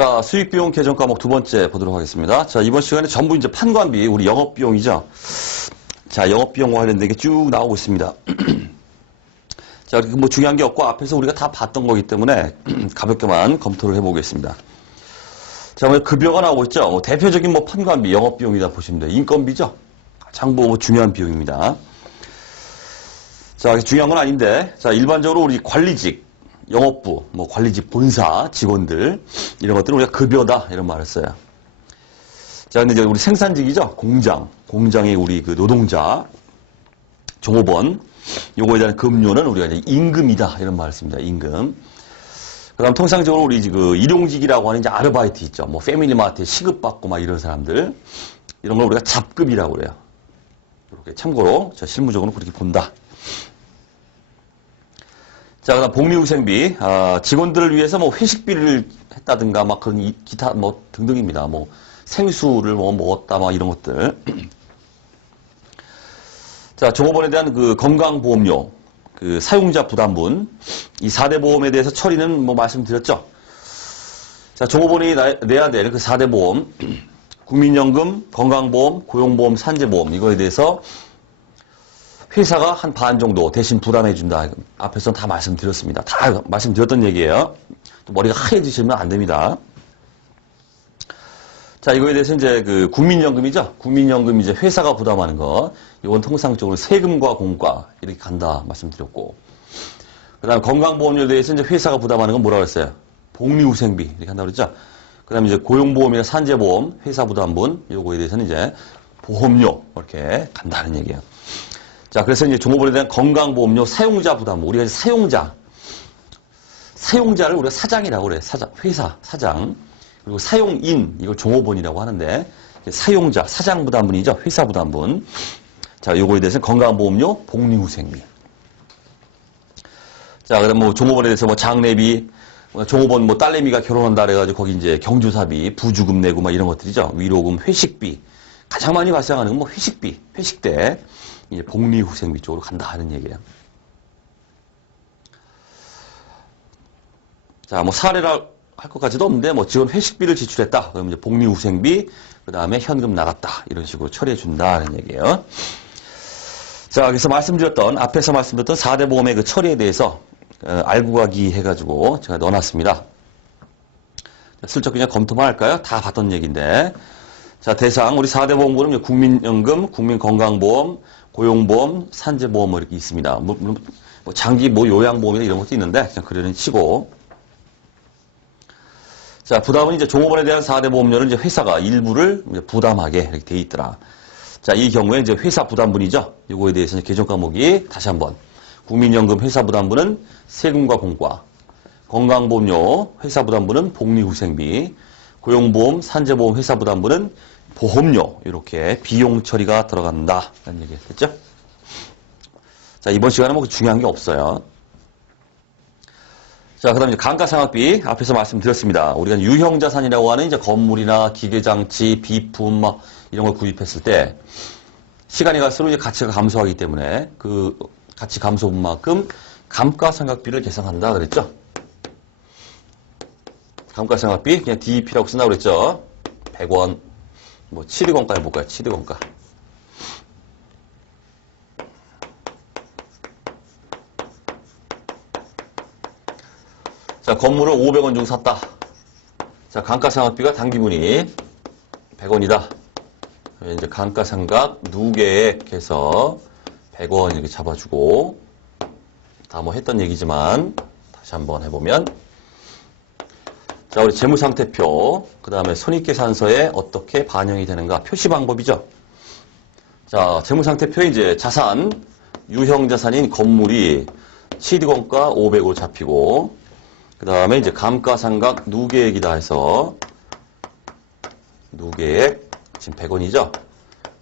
자, 수익비용 계정 과목 두 번째 보도록 하겠습니다. 자, 이번 시간에 전부 이제 판관비, 우리 영업비용이죠. 자, 영업비용과 관련된 게 쭉 나오고 있습니다. 자, 뭐 중요한 게 없고 앞에서 우리가 다 봤던 거기 때문에 가볍게만 검토를 해보겠습니다. 자, 뭐 급여가 나오고 있죠. 뭐 대표적인 뭐 판관비, 영업비용이다 보시면 돼요. 인건비죠. 가장 뭐 중요한 비용입니다. 자, 중요한 건 아닌데, 자, 일반적으로 우리 관리직, 영업부, 뭐 관리직 본사 직원들 이런 것들은 우리가 급여다 이런 말을 써요. 자, 근데 이제 우리 생산직이죠. 공장의 우리 그 노동자, 종업원, 요거에 대한 급료는 우리가 이제 임금이다 이런 말을 씁니다. 임금. 그다음 통상적으로 우리 그 일용직이라고 하는 이제 아르바이트 있죠. 뭐 패밀리마트에 시급받고 막 이런 사람들 이런 걸 우리가 잡급이라고 그래요. 이렇게 참고로 저 실무적으로 그렇게 본다. 자, 그다음 복리후생비, 직원들을 위해서 뭐 회식비를 했다든가 막 그런 기타 뭐 등등입니다. 뭐 생수를 뭐 먹었다 막 이런 것들. 자, 종업원에 대한 그 건강보험료, 그 사용자 부담분, 이 4대 보험에 대해서 처리는 뭐 말씀드렸죠. 자, 종업원이 내야 될 그 4대 보험, 국민연금, 건강보험, 고용보험, 산재보험 이거에 대해서 회사가 한 반 정도 대신 부담해준다. 앞에서 다 말씀드렸습니다. 다 말씀드렸던 얘기예요. 또 머리가 하얘지시면 안 됩니다. 자, 이거에 대해서 이제 그 국민연금이죠. 국민연금 이제 회사가 부담하는 거. 이건 통상적으로 세금과 공과 이렇게 간다 말씀드렸고. 그 다음에 건강보험료에 대해서 이제 회사가 부담하는 건 뭐라고 했어요? 복리후생비 이렇게 한다고 그랬죠. 그 다음에 이제 고용보험이나 산재보험, 회사 부담분 요거에 대해서는 이제 보험료 이렇게 간다는 얘기예요. 자, 그래서 이제 종업원에 대한 건강보험료 사용자 부담, 우리가 이제 사용자를 우리가 사장이라고 그래. 회사, 사장. 그리고 사용인, 이걸 종업원이라고 하는데, 사용자, 사장 부담분이죠. 회사 부담분. 자, 요거에 대해서 건강보험료, 복리후생비. 자, 그 다음 뭐 종업원에 대해서 뭐 장례비, 종업원 뭐 딸내미가 결혼한다 그래가지고 거기 이제 경조사비, 부주금 내고 막 이런 것들이죠. 위로금, 회식비. 가장 많이 발생하는 건 뭐 회식비, 회식 때. 이제 복리후생비 쪽으로 간다 하는 얘기예요. 자, 뭐 사례라 할 것까지도 없는데 뭐 직원 회식비를 지출했다. 그러면 이제 복리후생비, 그 다음에 현금 나갔다 이런 식으로 처리해 준다는 얘기예요. 자, 그래서 앞에서 말씀드렸던 4대 보험의 그 처리에 대해서 알고 가기 해가지고 제가 넣어놨습니다. 슬쩍 그냥 검토만 할까요? 다 봤던 얘기인데. 자, 대상 우리 4대 보험군은 국민연금, 국민건강보험, 고용보험, 산재보험 이렇게 있습니다. 뭐 장기 뭐 요양보험이나 이런 것도 있는데 그냥 그려는 치고. 자, 부담은 이제 종업원에 대한 4대 보험료를 이제 회사가 일부를 이제 부담하게 이렇게 돼 있더라. 자, 이 경우에 이제 회사 부담분이죠. 요거에 대해서 이제 개정 과목이 다시 한번 국민연금 회사 부담분은 세금과 공과, 건강보험료 회사 부담분은 복리후생비, 고용보험, 산재보험 회사 부담분은 보험료 이렇게 비용 처리가 들어간다 라는 얘기 했죠. 자, 이번 시간에 뭐 중요한 게 없어요. 자, 그 다음에 감가상각비 앞에서 말씀드렸습니다. 우리가 유형자산이라고 하는 이제 건물이나 기계장치, 비품 막 이런 걸 구입했을 때 시간이 갈수록 이제 가치가 감소하기 때문에 그 가치 감소분만큼 감가상각비를 계산한다 그랬죠. 감가상각비 그냥 DEP라고 쓴다고 그랬죠. 100원 뭐 720가 해볼까요? 720가. 자, 건물을 500원 주고 샀다. 자, 감가상각비가 당기분이 100원이다. 이제 감가상각 누계액 해서 100원 이렇게 잡아주고 다 뭐 했던 얘기지만 다시 한번 해보면 자, 우리 재무상태표, 그 다음에 손익계산서에 어떻게 반영이 되는가 표시 방법이죠. 자, 재무상태표에 이제 자산, 유형자산인 건물이 720가 500으로 잡히고 그 다음에 이제 감가상각 누계액이다 해서 누계액 지금 100원이죠.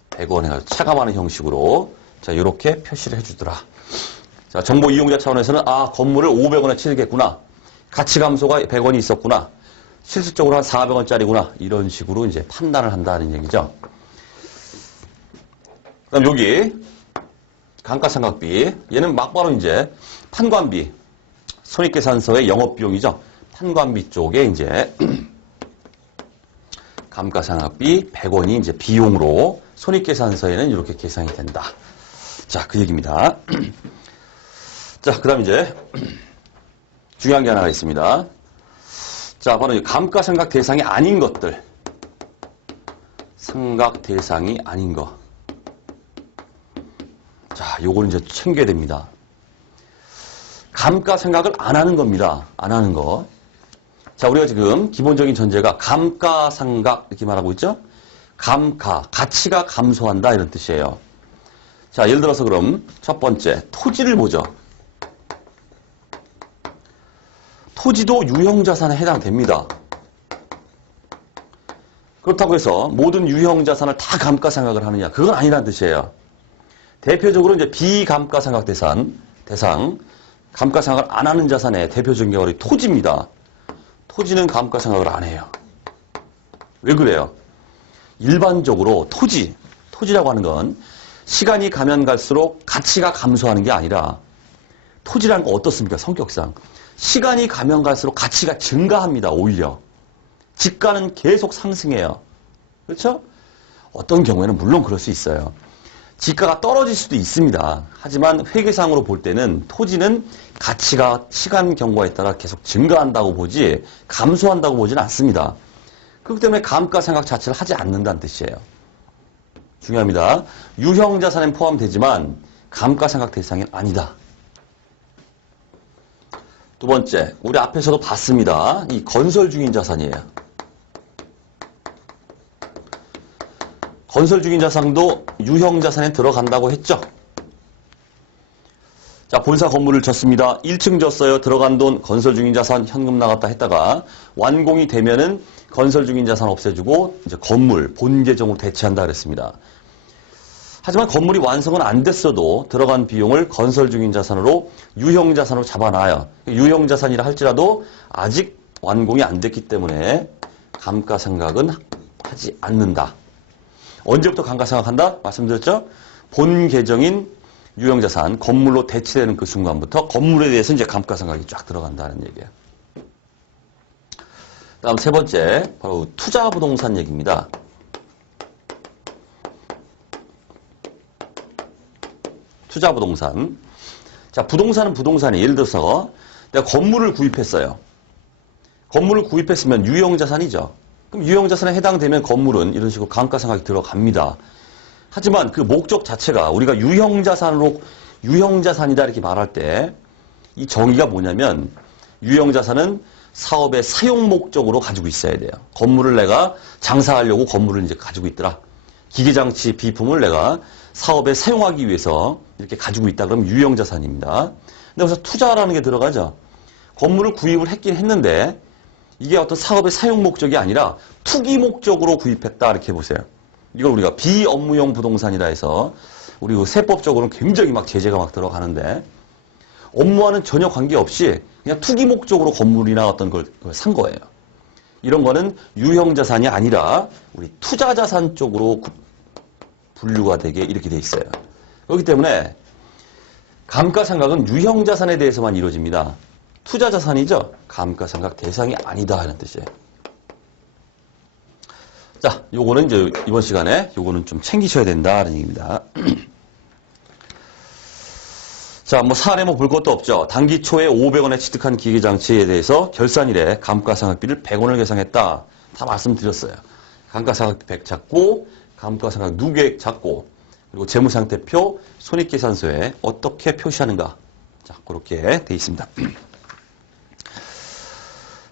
100원 해가지고 차감하는 형식으로 자, 요렇게 표시를 해주더라. 자, 정보 이용자 차원에서는 건물을 500원에 치르겠구나. 가치 감소가 100원이 있었구나. 실질적으로 한 400원짜리구나. 이런 식으로 이제 판단을 한다는 얘기죠. 그럼 여기 감가상각비 얘는 막바로 이제 판관비 손익계산서의 영업비용이죠. 판관비 쪽에 이제 감가상각비 100원이 이제 비용으로 손익계산서에는 이렇게 계산이 된다. 자, 그 얘기입니다. 자, 그 다음 이제 중요한 게 하나가 있습니다. 자, 바로 이 감가상각 대상이 아닌 것들. 상각 대상이 아닌 거. 자, 요거는 이제 챙겨야 됩니다. 감가상각을 안 하는 겁니다. 안 하는 거. 자, 우리가 지금 기본적인 전제가 감가상각 이렇게 말하고 있죠? 감가, 가치가 감소한다 이런 뜻이에요. 자, 예를 들어서 그럼 첫 번째, 토지를 보죠. 토지도 유형자산에 해당됩니다. 그렇다고 해서 모든 유형자산을 다 감가상각을 하느냐? 그건 아니라는 뜻이에요. 대표적으로 이제 비감가상각 대상, 감가상각을 안 하는 자산의 대표적인 경우는 토지입니다. 토지는 감가상각을 안 해요. 왜 그래요? 일반적으로 토지라고 하는 건 시간이 가면 갈수록 가치가 감소하는 게 아니라 토지라는 건 어떻습니까? 성격상. 시간이 가면 갈수록 가치가 증가합니다. 오히려. 지가는 계속 상승해요. 그렇죠? 어떤 경우에는 물론 그럴 수 있어요. 지가가 떨어질 수도 있습니다. 하지만 회계상으로 볼 때는 토지는 가치가 시간 경과에 따라 계속 증가한다고 보지 감소한다고 보지는 않습니다. 그렇기 때문에 감가상각 자체를 하지 않는다는 뜻이에요. 중요합니다. 유형자산에 포함되지만 감가상각 대상이 아니다. 두 번째, 우리 앞에서도 봤습니다. 이 건설 중인 자산이에요. 건설 중인 자산도 유형자산에 들어간다고 했죠. 자, 본사 건물을 졌습니다. 1층 졌어요. 들어간 돈 건설 중인 자산 현금 나갔다 했다가 완공이 되면은 건설 중인 자산 없애주고 이제 건물 본 계정으로 대체한다 그랬습니다. 하지만 건물이 완성은 안 됐어도 들어간 비용을 건설 중인 자산으로 유형자산으로 잡아놔요. 유형자산이라 할지라도 아직 완공이 안 됐기 때문에 감가상각은 하지 않는다. 언제부터 감가상각한다? 말씀드렸죠? 본 계정인 유형자산, 건물로 대체되는 그 순간부터 건물에 대해서 이제 감가상각이 쫙 들어간다는 얘기예요. 다음 세 번째, 바로 투자부동산 얘기입니다. 투자부동산. 자, 부동산은 부동산이 예를 들어서 내가 건물을 구입했어요. 건물을 구입했으면 유형자산이죠. 그럼 유형자산에 해당되면 건물은 이런 식으로 감가상각이 들어갑니다. 하지만 그 목적 자체가 우리가 유형자산이다 이렇게 말할 때 이 정의가 뭐냐면 유형자산은 사업의 사용 목적으로 가지고 있어야 돼요. 건물을 내가 장사하려고 건물을 이제 가지고 있더라. 기계장치 비품을 내가 사업에 사용하기 위해서 이렇게 가지고 있다. 그러면 유형자산입니다. 근데 여기서 투자라는 게 들어가죠. 건물을 구입을 했긴 했는데 이게 어떤 사업의 사용 목적이 아니라 투기 목적으로 구입했다. 이렇게 보세요. 이걸 우리가 비업무용 부동산이라 해서 우리 세법적으로는 굉장히 막 제재가 막 들어가는데 업무와는 전혀 관계없이 그냥 투기 목적으로 건물이나 어떤 걸 산 거예요. 이런 거는 유형자산이 아니라 우리 투자자산 쪽으로 분류가 되게 이렇게 돼 있어요. 그렇기 때문에 감가상각은 유형자산에 대해서만 이루어집니다. 투자자산이죠. 감가상각 대상이 아니다 하는 뜻이에요. 자, 요거는 이제 이번 시간에 요거는 좀 챙기셔야 된다는 얘기입니다. 자, 뭐 사례 뭐 볼 것도 없죠. 단기 초에 500원에 취득한 기계장치에 대해서 결산일에 감가상각비를 100원을 계상했다. 다 말씀드렸어요. 감가상각 100 잡고 감가상각 누계획 잡고 그리고 재무상태표 손익계산서에 어떻게 표시하는가. 자, 그렇게 돼 있습니다.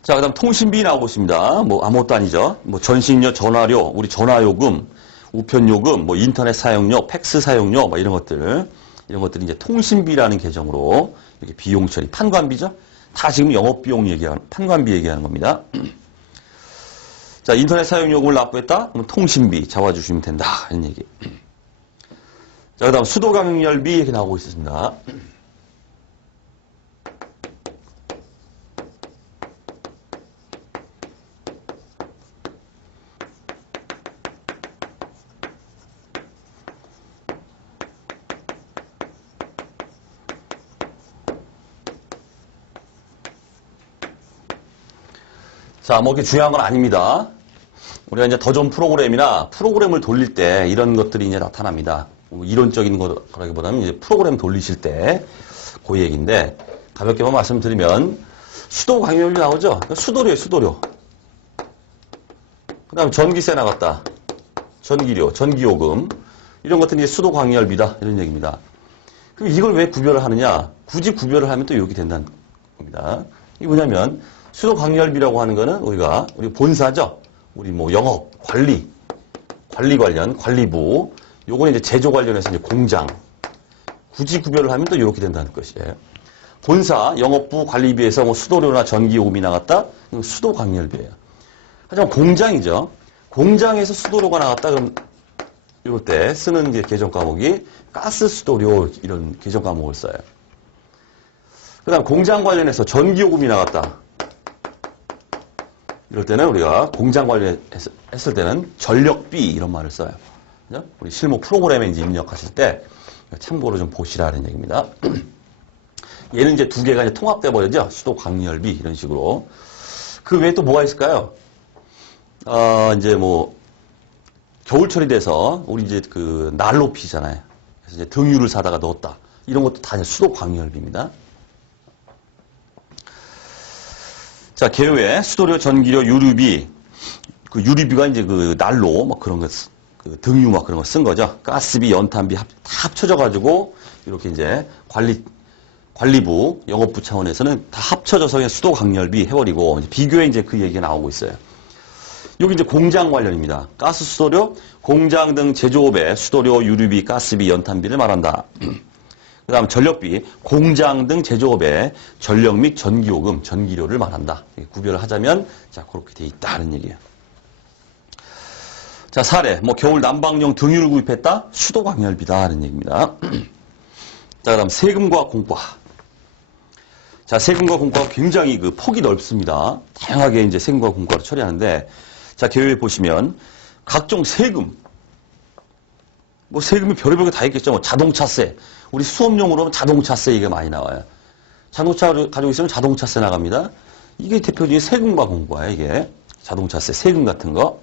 자, 그 다음 통신비 나오고 있습니다. 뭐 아무것도 아니죠. 뭐 전신료, 전화료, 우리 전화요금, 우편요금, 뭐 인터넷 사용료, 팩스 사용료, 뭐 이런 것들이 이제 통신비라는 계정으로 이렇게 비용 처리, 판관비죠. 다 지금 영업비용 판관비 얘기하는 겁니다. 자, 인터넷 사용요금을 납부했다? 그럼 통신비 잡아주시면 된다. 이런 얘기. 자, 그 다음 수도강열비 이렇게 나오고 있습니다. 자, 뭐 이렇게 중요한 건 아닙니다. 우리가 이제 더 좋은 프로그램이나 프로그램을 돌릴 때 이런 것들이 이제 나타납니다. 이론적인 거라기보다는 이제 프로그램 돌리실 때 그 얘기인데 가볍게만 말씀드리면 수도 광역이 나오죠. 수도료예요, 수도료. 그 다음 전기세 나갔다. 전기료, 전기요금. 이런 것들이 이제 수도 광열비다. 이런 얘기입니다. 그럼 이걸 왜 구별을 하느냐? 굳이 구별을 하면 또 이렇게 된다는 겁니다. 이게 뭐냐면 수도 광열비라고 하는 거는 우리 본사죠. 우리 뭐 영업, 관리 관련, 관리부. 요거는 이제 제조 관련해서 이제 공장. 굳이 구별을 하면 또 이렇게 된다는 것이에요. 본사, 영업부, 관리비에서 뭐 수도료나 전기요금이 나갔다? 이건 수도 광열비예요. 하지만 공장이죠. 공장에서 수도료가 나갔다? 그럼 이럴 때 쓰는 이제 계정 과목이 가스 수도료 이런 계정 과목을 써요. 그 다음 공장 관련해서 전기요금이 나갔다. 이럴 때는 우리가 공장 관련했을 때는 전력비 이런 말을 써요. 그죠? 우리 실무 프로그램에 이제 입력하실 때 참고로 좀 보시라는 얘기입니다. 얘는 이제 두 개가 이제 통합돼 버리죠. 수도 광열비 이런 식으로. 그 외에 또 뭐가 있을까요? 이제 뭐 겨울철이 돼서 우리 이제 그 난로 피잖아요. 그래서 이제 등유를 사다가 넣었다. 이런 것도 다 수도 광열비입니다. 자, 개요에 수도료, 전기료, 유류비. 그 유류비가 이제 그 난로 막 그런 거, 그 등유 막 그런 거 쓴 거죠. 가스비, 연탄비 다 합쳐져가지고 이렇게 이제 관리부, 영업부 차원에서는 다 합쳐져서 그냥 수도 광열비 해버리고 이제 비교에 이제 그 얘기가 나오고 있어요. 여기 이제 공장 관련입니다. 가스 수도료, 공장 등 제조업의 수도료, 유류비, 가스비, 연탄비를 말한다. 그 다음 전력비, 공장 등 제조업의 전력 및 전기요금, 전기료를 말한다. 구별을 하자면 자 그렇게 돼 있다는 얘기예요. 자, 사례, 뭐 겨울 난방용 등유를 구입했다? 수도 광열비다 하는 얘기입니다. 자, 그 다음 세금과 공과. 자, 세금과 공과가 굉장히 그 폭이 넓습니다. 다양하게 이제 세금과 공과를 처리하는데, 자, 개요에 보시면 각종 세금, 뭐 세금이 별의별 게 다 있겠죠. 뭐 자동차세, 우리 수업용으로 자동차세 이게 많이 나와요. 자동차 가지고 있으면 자동차세 나갑니다. 이게 대표적인 세금과 공과예요. 이게 자동차세, 세금 같은 거.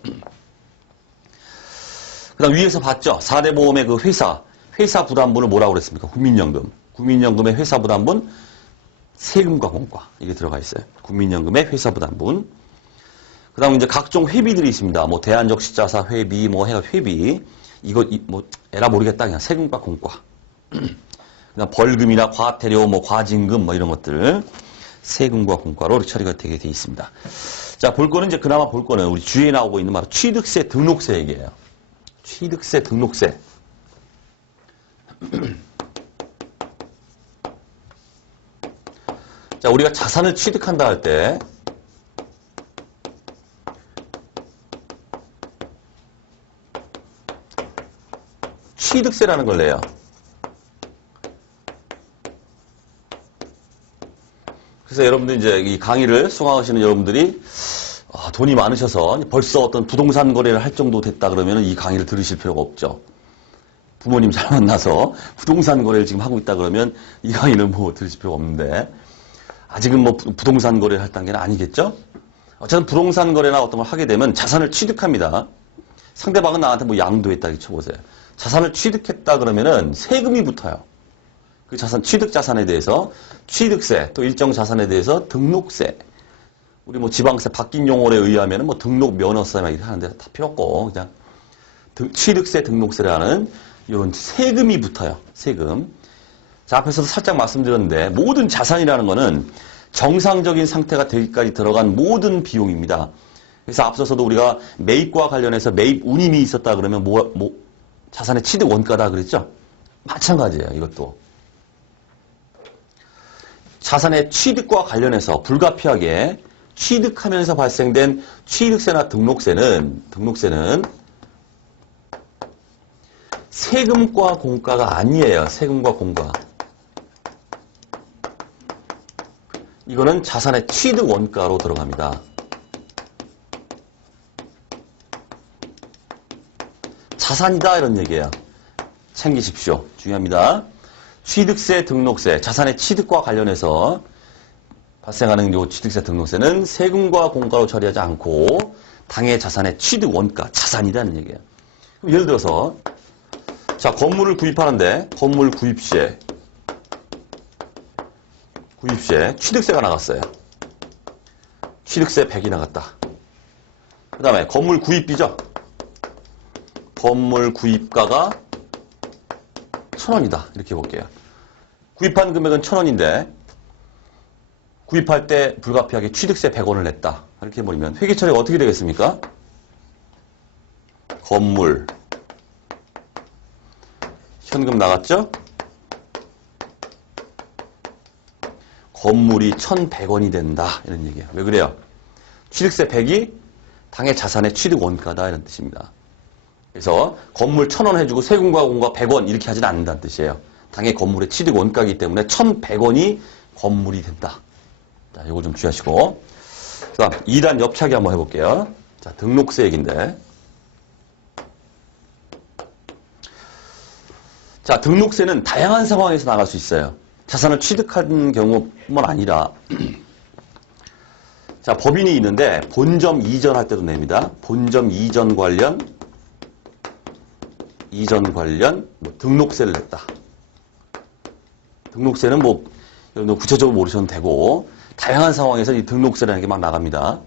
그다음 위에서 봤죠. 4대 보험의 그 회사 부담분을 뭐라고 그랬습니까? 국민연금. 국민연금의 회사 부담분, 세금과 공과. 이게 들어가 있어요. 국민연금의 회사 부담분. 그 다음 이제 각종 회비들이 있습니다. 뭐 대한적시자사 회비, 뭐 해가 회비. 이거, 뭐, 에라 모르겠다. 그냥 세금과 공과. 그 다음 벌금이나 과태료, 뭐 과징금, 뭐 이런 것들. 세금과 공과로 처리가 되게 돼 있습니다. 자, 볼 거는 이제 그나마 볼 거는 우리 주위에 나오고 있는 바로 취득세, 등록세 얘기예요. 취득세, 등록세. 자, 우리가 자산을 취득한다 할 때, 취득세라는 걸 내요. 그래서 여러분들 이제 이 강의를 수강하시는 여러분들이 돈이 많으셔서 벌써 어떤 부동산 거래를 할 정도 됐다 그러면 이 강의를 들으실 필요가 없죠. 부모님 잘 만나서 부동산 거래를 지금 하고 있다 그러면 이 강의는 뭐 들으실 필요가 없는데 아직은 뭐 부동산 거래를 할 단계는 아니겠죠? 어쨌든 부동산 거래나 어떤 걸 하게 되면 자산을 취득합니다. 상대방은 나한테 뭐 양도했다 이렇게 쳐보세요. 자산을 취득했다 그러면은 세금이 붙어요. 그 자산, 취득 자산에 대해서 취득세, 또 일정 자산에 대해서 등록세. 우리 뭐 지방세 바뀐 용어에 의하면은 뭐 등록 면허세 막 이렇게 하는데 다 필요 없고 그냥 취득세, 등록세라는 이런 세금이 붙어요. 세금. 자, 앞에서도 살짝 말씀드렸는데 모든 자산이라는 거는 정상적인 상태가 되기까지 들어간 모든 비용입니다. 그래서 앞서서도 우리가 매입과 관련해서 매입 운임이 있었다 그러면 자산의 취득 원가다 그랬죠? 마찬가지예요, 이것도. 자산의 취득과 관련해서 불가피하게 취득하면서 발생된 취득세나 등록세는 세금과 공과가 아니에요. 세금과 공과. 이거는 자산의 취득 원가로 들어갑니다. 자산이다 이런 얘기예요. 챙기십시오. 중요합니다. 취득세, 등록세, 자산의 취득과 관련해서 발생하는 요 취득세 등록세는 세금과 공과로 처리하지 않고 당해 자산의 취득 원가, 자산이라는 얘기예요. 그럼 예를 들어서 자, 건물을 구입하는데 건물 구입시에 취득세가 나갔어요. 취득세 100이 나갔다. 그 다음에 건물 구입비죠. 건물 구입가가 1,000원이다. 이렇게 볼게요. 구입한 금액은 1,000원인데 구입할 때 불가피하게 취득세 100원을 냈다. 이렇게 해버리면 회계 처리가 어떻게 되겠습니까? 건물 현금 나갔죠? 건물이 1,100원이 된다. 이런 얘기예요. 왜 그래요? 취득세 100이 당해 자산의 취득 원가다. 이런 뜻입니다. 그래서 건물 1,000원 해주고 세금과 공과 100원 이렇게 하지는 않는다는 뜻이에요. 당해 건물의 취득 원가이기 때문에 1,100원이 건물이 된다. 자, 이거 좀 주의하시고. 그 다음 2단 옆차기 한번 해볼게요. 자, 등록세 얘기인데. 자, 등록세는 다양한 상황에서 나갈 수 있어요. 자산을 취득한 경우뿐만 아니라 자, 법인이 있는데 본점 이전할 때도 냅니다. 본점 이전 관련 등록세를 냈다. 등록세는 뭐 여러분 구체적으로 모르셔도 되고 다양한 상황에서 이 등록세라는 게 막 나갑니다.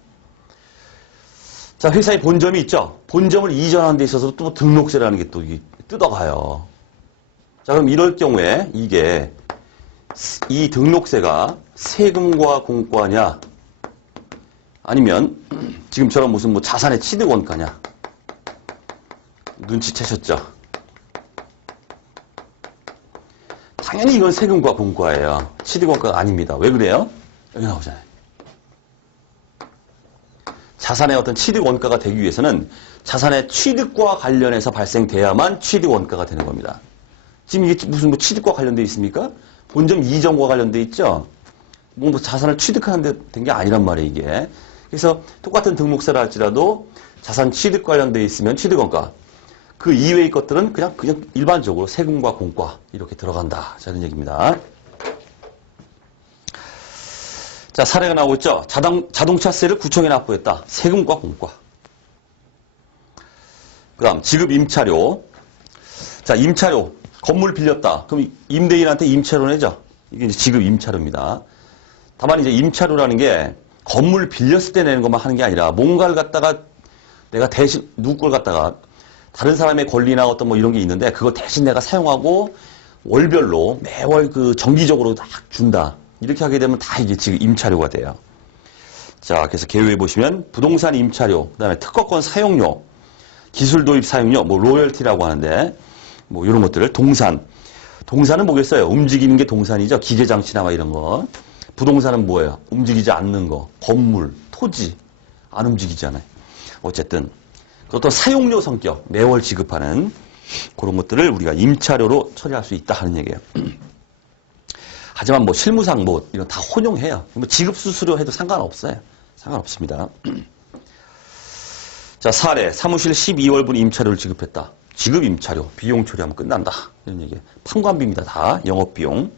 자, 회사에 본점이 있죠. 본점을 이전하는 데 있어서 또 등록세라는 게 또 뜯어가요. 자, 그럼 이럴 경우에 이게 이 등록세가 세금과 공과냐 아니면 지금처럼 무슨 뭐 자산의 취득 원가냐 눈치채셨죠? 당연히 이건 세금과 공과예요. 취득 원가가 아닙니다. 왜 그래요? 여기 나오잖아요. 자산의 어떤 취득 원가가 되기 위해서는 자산의 취득과 관련해서 발생돼야만 취득 원가가 되는 겁니다. 지금 이게 무슨 뭐 취득과 관련돼 있습니까? 본점 이전과 관련돼 있죠? 뭐 자산을 취득하는 데 된 게 아니란 말이에요, 이게. 그래서 똑같은 등록세를 할지라도 자산 취득 관련돼 있으면 취득 원가. 그 이외의 것들은 그냥 일반적으로 세금과 공과 이렇게 들어간다. 자, 이런 얘기입니다. 자, 사례가 나오고 있죠? 자동차세를 구청에 납부했다. 세금과 공과. 그 다음, 지급 임차료. 자, 임차료. 건물 빌렸다. 그럼 임대인한테 임차료 내죠? 이게 이제 지급 임차료입니다. 다만 이제 임차료라는 게 건물 빌렸을 때 내는 것만 하는 게 아니라 뭔가를 갖다가 내가 대신 누구 걸 갖다가 다른 사람의 권리나 어떤 뭐 이런 게 있는데 그거 대신 내가 사용하고 월별로 매월 그 정기적으로 딱 준다. 이렇게 하게 되면 다 이게 지금 임차료가 돼요. 자, 그래서 개요에 보시면 부동산 임차료, 그다음에 특허권 사용료, 기술 도입 사용료, 뭐 로열티라고 하는데 뭐 이런 것들을 동산은 뭐겠어요? 움직이는 게 동산이죠. 기계장치나 막 이런 거. 부동산은 뭐예요? 움직이지 않는 거. 건물, 토지 안 움직이잖아요. 어쨌든 그것도 사용료 성격, 매월 지급하는 그런 것들을 우리가 임차료로 처리할 수 있다 하는 얘기예요. 하지만 뭐 실무상 뭐 이런 다 혼용해요. 뭐 지급 수수료 해도 상관없어요. 상관없습니다. 자, 사례 사무실 12월분 임차료를 지급했다. 지급 임차료, 비용 처리하면 끝난다. 이런 얘기예요. 판관비입니다. 다 영업비용.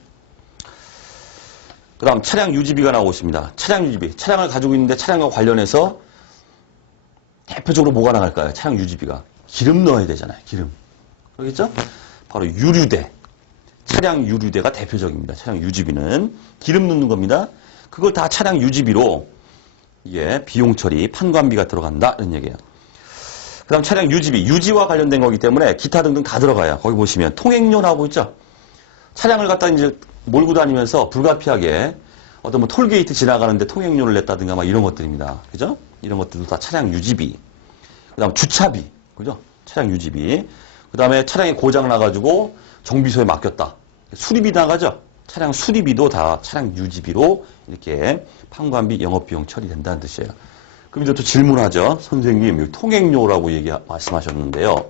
그 다음 차량 유지비가 나오고 있습니다. 차량 유지비. 차량을 가지고 있는데 차량과 관련해서 대표적으로 뭐가 나갈까요? 차량 유지비가. 기름 넣어야 되잖아요. 기름. 그러겠죠? 바로 유류대. 차량 유류대가 대표적입니다. 차량 유지비는. 기름 넣는 겁니다. 그걸 다 차량 유지비로 이게 비용 처리, 판관비가 들어간다. 이런 얘기예요. 그 다음 차량 유지비. 유지와 관련된 거기 때문에 기타 등등 다 들어가요. 거기 보시면 통행료 나오고 있죠? 차량을 갖다 이제 몰고 다니면서 불가피하게 어떤 뭐 톨게이트 지나가는데 통행료를 냈다든가 막 이런 것들입니다. 그죠? 이런 것들도 다 차량 유지비. 그 다음 주차비. 그죠? 차량 유지비. 그 다음에 차량이 고장 나가지고 정비소에 맡겼다. 수리비 나가죠? 차량 수리비도 다 차량 유지비로 이렇게 판관비, 영업비용 처리된다는 뜻이에요. 그럼 이제 또 질문하죠. 선생님, 통행료라고 말씀하셨는데요.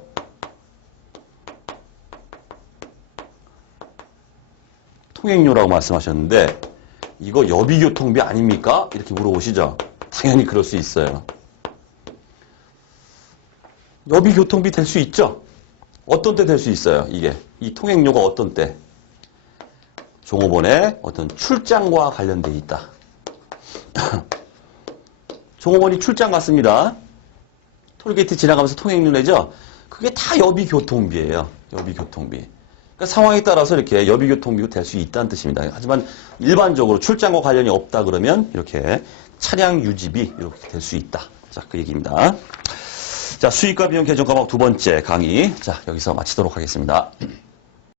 통행료라고 말씀하셨는데 이거 여비교통비 아닙니까? 이렇게 물어보시죠. 당연히 그럴 수 있어요. 여비교통비 될 수 있죠? 어떤 때 될 수 있어요? 이게 이 통행료가 어떤 때? 종업원의 어떤 출장과 관련돼 있다. 종업원이 출장 갔습니다. 톨게이트 지나가면서 통행료내죠? 그게 다 여비교통비예요. 여비교통비. 그러니까 상황에 따라서 이렇게 여비교통비가 될 수 있다는 뜻입니다. 하지만 일반적으로 출장과 관련이 없다 그러면 이렇게 차량 유지비 이렇게 될 수 있다. 자, 그 얘기입니다. 자, 수익과 비용 계정 과목 두 번째 강의. 자, 여기서 마치도록 하겠습니다.